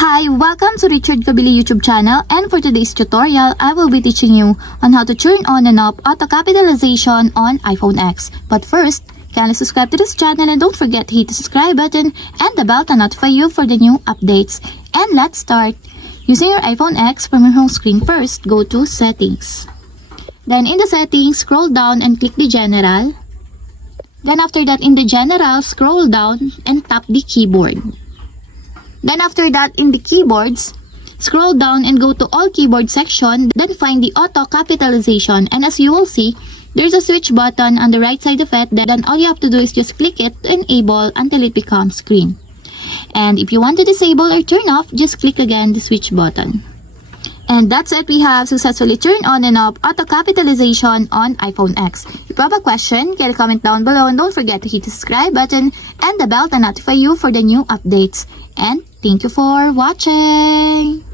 Hi, welcome to Richard Kabili YouTube channel, and for today's tutorial, I will be teaching you on how to turn on and off auto-capitalization on iPhone X. But first, kindly subscribe to this channel and don't forget to hit the subscribe button and the bell to notify you for the new updates. And let's start. Using your iPhone X, from your home screen first, go to Settings. Then in the Settings, scroll down and click the General. Then after that, in the General, scroll down and tap the keyboard. Then after that, in the keyboards, scroll down and go to all keyboard section, then find the auto capitalization, and as you will see, there's a switch button on the right side of it. Then all you have to do is just click it to enable until it becomes green. And if you want to disable or turn off, just click again the switch button. And that's it, we have successfully turned on and off auto capitalization on iPhone X. If you have a question, can comment down below, and don't forget to hit the subscribe button and the bell to notify you for the new updates. And thank you for watching!